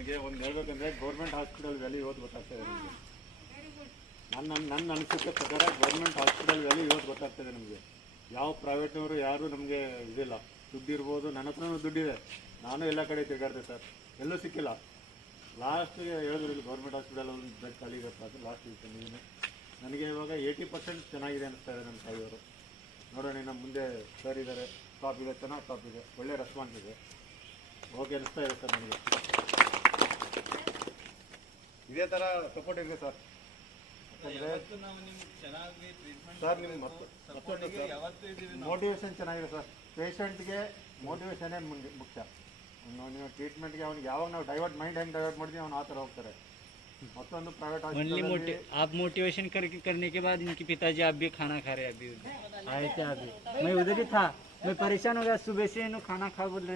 ನನಗೆ ಒಂದು ಹೇಳ್ಬೇಕಂದ್ರೆ ಗೌರ್ಮೆಂಟ್ ಹಾಸ್ಪಿಟಲ್ ವ್ಯಾಲ್ಯೂ ಇವತ್ತು ಗೊತ್ತಾಗ್ತದೆ ನಮಗೆ. ನನ್ನ ಅನಿಸಿಕೆ ಪ್ರಕಾರ ಗೌರ್ಮೆಂಟ್ ಹಾಸ್ಪಿಟಲ್ ವ್ಯಾಲ್ಯೂ ಇವತ್ತು ಗೊತ್ತಾಗ್ತದೆ ನಮಗೆ. ಯಾವ ಪ್ರೈವೇಟ್ನವರು ಯಾರು ನಮಗೆ ಇದಿಲ್ಲ. ದುಡ್ಡು ಇರ್ಬೋದು, ನನ್ನ ಹತ್ರನೂ ದುಡ್ಡಿದೆ, ನಾನು ಎಲ್ಲ ಕಡೆ ತಿರುಗಾಡ್ತೆ ಸರ್, ಎಲ್ಲೂ ಸಿಕ್ಕಿಲ್ಲ. ಲಾಸ್ಟಿಗೆ ಹೇಳಿದ್ರು ಇಲ್ಲಿ ಗೌರ್ಮೆಂಟ್ ಹಾಸ್ಪಿಟಲ್ ಒಂದು ಬೆಡ್ ಖಾಲಿ ಇರುತ್ತೆ, ಅದು ಲಾಸ್ಟ್ ಇತ್ತು. ನನಗೆ ಇವಾಗ 80% ಚೆನ್ನಾಗಿದೆ ಅನ್ನಿಸ್ತಾ ಇದೆ ನಮ್ಮ ತಾಯಿಯವರು. ನೋಡೋಣ ಇನ್ನು ಮುಂದೆ ಸರ್ ಇದ್ದಾರೆ, ಸ್ಟಾಪ್ ಇದೆ, ಚೆನ್ನಾಗಿ ಸ್ಟಾಪ್ ಇದೆ, ಒಳ್ಳೆ ರೆಸ್ಪಾನ್ಸ್ ಇದೆ, ಓಕೆ ಅನ್ನಿಸ್ತಾ ಇದೆ ಸರ್ ನನಗೆ. ಇದೇ ಥರ ಸಪೋರ್ಟ್ ಇದೆ ಸರ್. ಸರ್ ನಿಮ್ಮ ಮತ್ತೊಂದು ಮೋಟಿವೇಶನ್ ಚೆನ್ನಾಗಿದೆ ಸರ್. ಪೇಷಂಟ್ಗೆ ಮೋಟಿವೇಶನ್ನೇ ಮುಖ್ಯ. ನೀವು ಟ್ರೀಟ್ಮೆಂಟ್ಗೆ ಅವ್ನಿಗೆ ಯಾವಾಗ ನಾವು ಮೈಂಡ್ ಹೆಂಗೆ ಡೈವರ್ಟ್ ಮಾಡ್ತೀವಿ ಅವ್ನು ಆ ಥರ ಹೋಗ್ತಾರೆ. मौसम प्राइवेट ओनली आप मोटिवेशन करने के बाद इनके पिताजी आप भी खाना खा रहे हैं, अभी आए थे अभी मैं उधर ही था, मैं परेशान हो गया सुबह से खाना खा बोल रहे